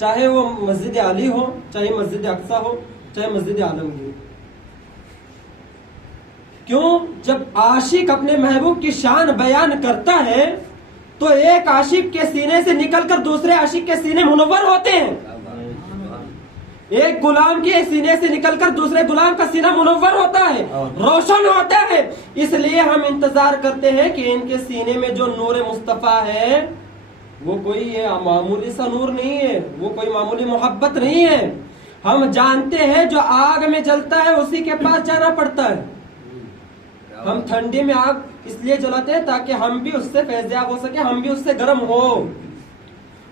چاہے وہ مسجد علی ہو، چاہے مسجد اقصی ہو، چاہے مسجد عالمگیر۔ کیوں؟ جب عاشق اپنے محبوب کی شان بیان کرتا ہے تو ایک عاشق کے سینے سے نکل کر دوسرے عاشق کے سینے منور ہوتے ہیں، ایک غلام کے سینے سے نکل کر دوسرے غلام کا سینہ منور ہوتا ہے، روشن ہوتا ہے۔ اس لیے ہم انتظار کرتے ہیں کہ ان کے سینے میں جو نور مصطفیٰ ہے وہ کوئی معمولی سا نور نہیں ہے، وہ کوئی معمولی محبت نہیں ہے۔ ہم جانتے ہیں جو آگ میں جلتا ہے اسی کے پاس جانا پڑتا ہے۔ ہم ٹھنڈی میں آگ اس لیے جلاتے ہیں تاکہ ہم بھی اس سے فیضیاب ہو سکے، ہم بھی اس سے گرم ہو۔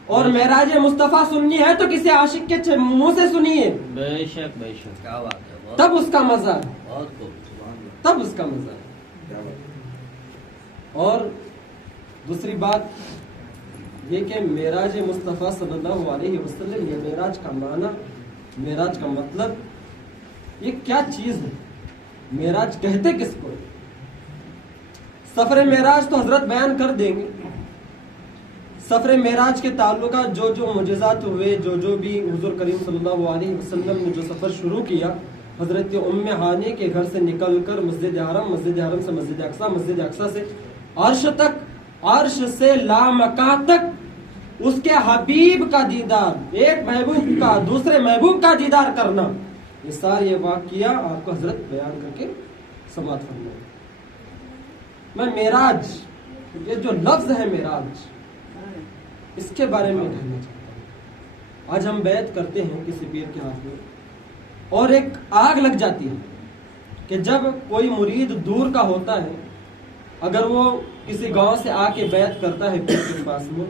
اور معراج مصطفیٰ سننی ہے تو کسی عاشق کے منہ سے سنیے، بے شک بے شک، کیا بات ہے، تب اس کا مزہ ہے، بہت خوب، تب اس کا مزہ ہے۔ اور دوسری بات یہ کہ معراج مصطفیٰ صلی اللہ علیہ وسلم، یہ معراج کا معنی، معراج کا مطلب، یہ کیا چیز ہے؟ معراج کہتے کس کو؟ سفر معراج تو حضرت بیان کر دیں گے۔ سفر معراج کے تعلقات جو جو معجزات ہوئے، جو جو بھی حضور کریم صلی اللہ علیہ وسلم نے جو سفر شروع کیا، حضرت ام ہانی کے گھر سے نکل کر مسجد حرم، مسجد حرم سے مسجد اقصی، مسجد اقصی سے عرش تک، عرش سے لامکان تک اس کے حبیب کا دیدار، ایک محبوب کا دوسرے محبوب کا دیدار کرنا، یہ سارے واقعہ آپ کو حضرت بیان کر کے سماعت فرمائے۔ میں معراج، یہ جو لفظ ہے معراج، اس کے بارے میں کہنا چاہتا ہوں۔ آج ہم بیعت کرتے ہیں کسی پیر کے ہاتھ میں اور ایک آگ لگ جاتی ہے کہ جب کوئی مرید دور کا ہوتا ہے، اگر وہ کسی گاؤں سے آ کے بیعت کرتا ہے پیر کے پاس میں،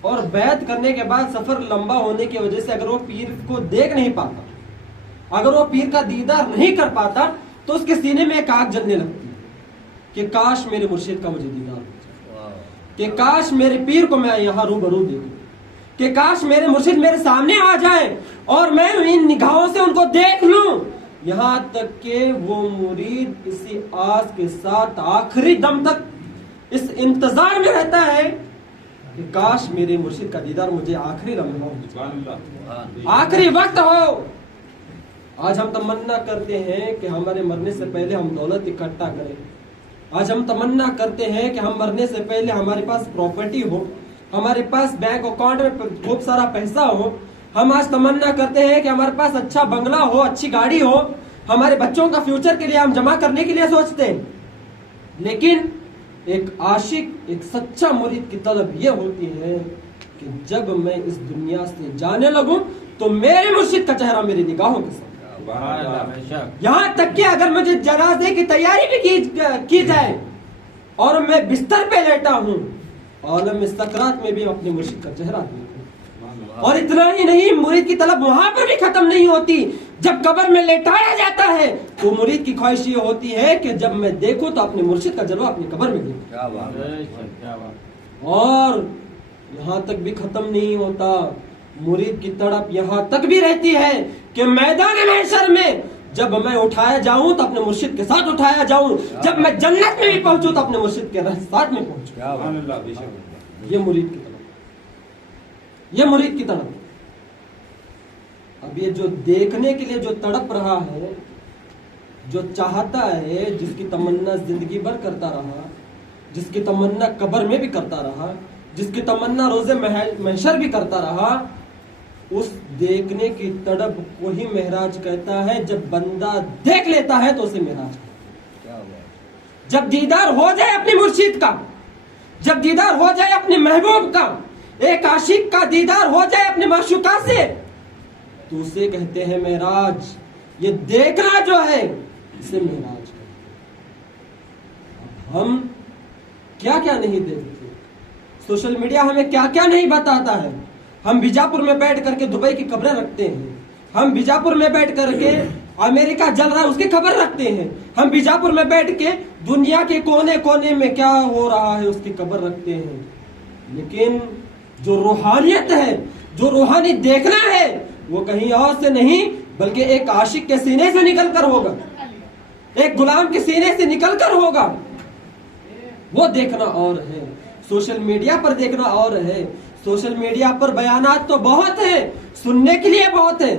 اور بیعت کرنے کے بعد سفر لمبا ہونے کی وجہ سے اگر وہ پیر کو دیکھ نہیں پاتا، اگر وہ پیر کا دیدار نہیں کر پاتا، تو اس کے سینے میں ایک آگ جلنے لگتی ہے کہ کاش میرے مرشد کا مجھے دیدار ہو جائے، کہ کاش میرے پیر کو میں یہاں روبرو دیکھوں، کہ کاش میرے مرشد میرے سامنے آ جائیں اور میں ان نگاہوں سے ان کو دیکھ لوں۔ یہاں تک کہ وہ مرید اسی آس کے ساتھ آخری دم تک اس انتظار میں رہتا ہے کہ کاش میرے مرشد کا دیدار مجھے آخری لمحہ ہو، آخری وقت ہو۔ آج ہم تمنا کرتے ہیں کہ ہمارے مرنے سے پہلے ہم دولت اکٹھا کریں، آج ہم تمنا کرتے ہیں کہ ہم مرنے سے پہلے ہمارے پاس پراپرٹی ہو، ہمارے پاس بینک اکاؤنٹ میں خوب سارا پیسہ ہو۔ ہم آج تمنا کرتے ہیں کہ ہمارے پاس اچھا بنگلہ ہو، اچھی گاڑی ہو، ہمارے بچوں کا فیوچر کے لیے ہم جمع کرنے کے لیے سوچتے ہیں۔ لیکن ایک عاشق، ایک سچا مرید کی طلب یہ ہوتی ہے کہ جب میں اس دنیا سے جانے لگوں تو میرے مرشد کا چہرہ میری نگاہوں کے ساتھ، یہاں تک کہ اگر مجھے جنازے کی تیاری بھی کی جائے اور میں بستر پہ لیٹا ہوں، عالم سکرات میں بھی اپنے مرشد کا چہرہ دیکھوں۔ اور اتنا ہی نہیں، مرید کی طلب وہاں پر بھی ختم نہیں ہوتی، جب قبر میں لیٹایا جاتا ہے تو مرید کی خواہش یہ ہوتی ہے کہ جب میں دیکھوں تو اپنے مرشد کا جلوہ اپنی قبر میں دیکھوں۔ اور یہاں تک بھی ختم نہیں ہوتا، مرید کی تڑپ یہاں تک بھی رہتی ہے کہ میدان محشر میں جب میں اٹھایا جاؤں تو اپنے مرشد کے ساتھ اٹھایا جاؤں، جب میں جنت میں بھی پہنچوں تو اپنے مرشد کے ساتھ میں پہنچوں۔ یہ مرید کی طرف، یہ مرید کی طرف۔ اب یہ جو دیکھنے کے لیے جو تڑپ رہا ہے، جو چاہتا ہے، جس کی تمنا زندگی بھر کرتا رہا، جس کی تمنا قبر میں بھی کرتا رہا، جس کی تمنا روز محشر بھی کرتا رہا، اس دیکھنے کی تڑپ کو ہی معراج کہتا ہے۔ جب بندہ دیکھ لیتا ہے تو اسے معراج کہتا ہے۔ جب دیدار ہو جائے اپنے مرشد کا، جب دیدار ہو جائے اپنے محبوب کا، ایک عاشق کا دیدار ہو جائے اپنے معشوقہ سے، تو اسے کہتے ہیں معراج۔ یہ دیکھنا جو ہے اسے معراج کہتے ہیں۔ ہم کیا کیا نہیں دیکھتے، سوشل میڈیا ہمیں کیا کیا نہیں بتاتا ہے۔ ہم بیجاپور میں بیٹھ کر کے دبئی کی خبریں رکھتے ہیں، ہم بیجاپور میں بیٹھ کر کے امریکہ جل رہا ہے اس کی خبر رکھتے ہیں، ہم بیجاپور میں بیٹھ کے دنیا کے کونے کونے میں کیا ہو رہا ہے اس کی خبر رکھتے ہیں۔ لیکن جو روحانیت ہے، جو روحانی دیکھنا ہے، وہ کہیں اور سے نہیں بلکہ ایک عاشق کے سینے سے نکل کر ہوگا، ایک غلام کے سینے سے نکل کر ہوگا۔ وہ دیکھنا اور ہے، سوشل میڈیا پر دیکھنا اور ہے، سوشل میڈیا پر بیانات تو بہت ہیں, سننے کے لیے بہت ہیں,